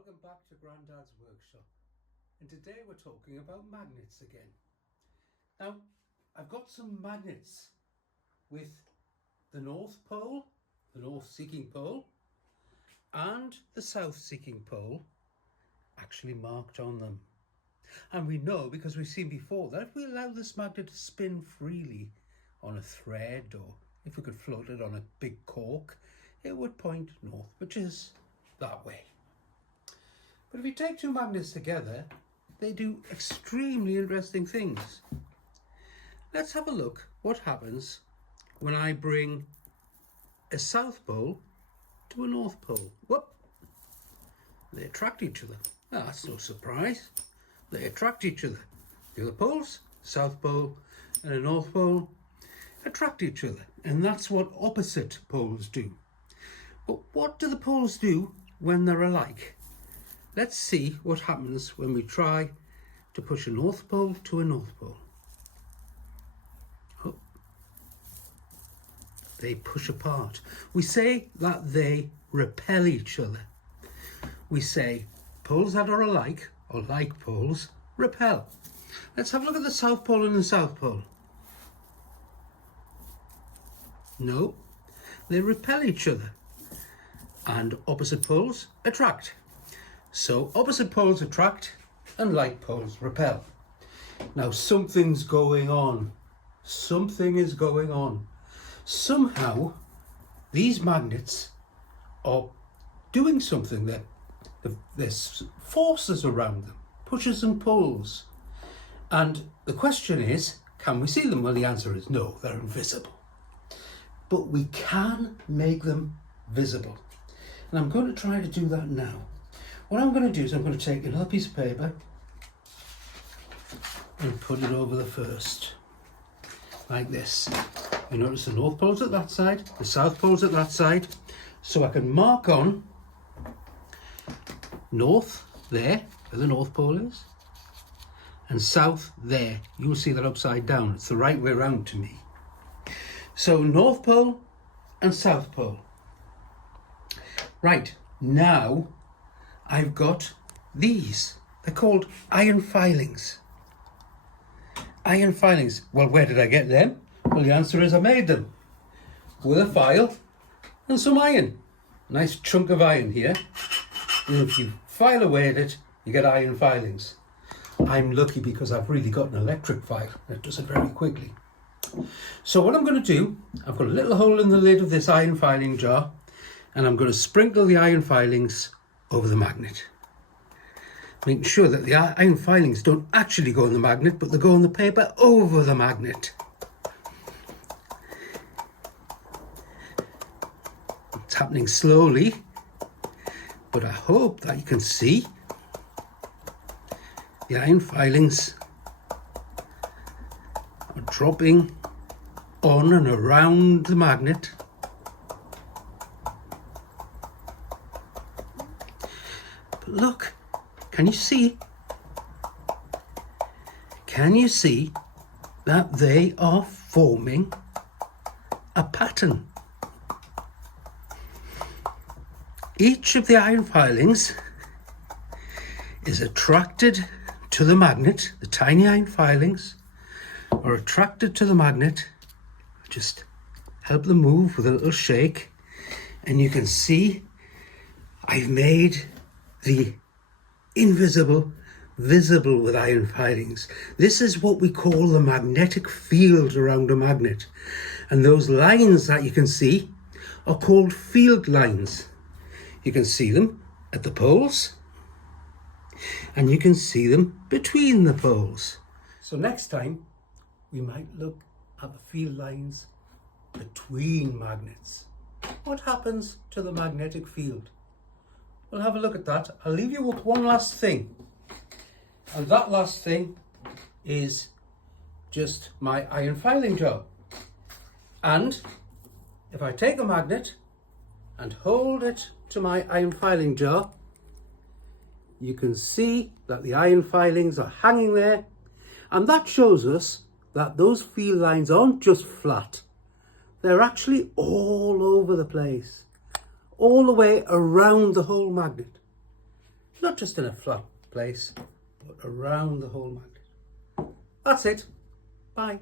Welcome back to Grandad's Workshop, and today we're talking about magnets again. Now, I've got some magnets with the North Pole, the North-seeking pole, and the South-seeking pole actually marked on them. And we know, because we've seen before, that if we allow this magnet to spin freely on a thread, or if we could float it on a big cork, it would point north, which is that way. But if you take two magnets together, they do extremely interesting things. Let's have a look what happens when I bring a South Pole to a North Pole. Whoop! They attract each other. Oh, that's no surprise. They attract each other. The other poles, South Pole and a North Pole, attract each other. And that's what opposite poles do. But what do the poles do when they're alike? Let's see what happens when we try to push a North Pole to a North Pole. Oh. They push apart. We say that they repel each other. We say poles that are alike, or like poles, repel. Let's have a look at the South Pole and the South Pole. No, they repel each other, and opposite poles attract. So opposite poles attract and like poles repel. Now something's going on. Something is going on. Somehow these magnets are doing something. There's forces around them, pushes and pulls. And the question is, can we see them? Well, the answer is no, they're invisible. But we can make them visible. And I'm going to try to do that now. What I'm going to do is I'm going to take another piece of paper and put it over the first, like this. You notice the North Pole's at that side, the South Pole's at that side, so I can mark on North there, where the North Pole is, and South there. You'll see that upside down. It's the right way around to me. So North Pole and South Pole. Right, now I've got these. They're called iron filings. Iron filings. Well, where did I get them? Well, the answer is I made them with a file and some iron. Nice chunk of iron here. And if you file away at it, you get iron filings. I'm lucky because I've really got an electric file that does it very quickly. So what I'm going to do, I've got a little hole in the lid of this iron filing jar, and I'm going to sprinkle the iron filings over the magnet, making sure that the iron filings don't actually go on the magnet, but they go on the paper over the magnet. It's happening slowly, but I hope that you can see the iron filings are dropping on and around the magnet. Look, can you see? Can you see that they are forming a pattern? Each of the iron filings is attracted to the magnet. The tiny iron filings are attracted to the magnet. Just help them move with a little shake, and you can see I've made the invisible visible with iron filings. This is what we call the magnetic field around a magnet, and those lines that you can see are called field lines. You can see them at the poles, and you can see them between the poles. So next time we might look at the field lines between magnets. What happens to the magnetic field? We'll have a look at that. I'll leave you with one last thing. And that last thing is just my iron filing jar. And if I take a magnet and hold it to my iron filing jar, you can see that the iron filings are hanging there. And that shows us that those field lines aren't just flat. They're actually all over the place, all the way around the whole magnet. not just in a flat place, but around the whole magnet. That's it. Bye.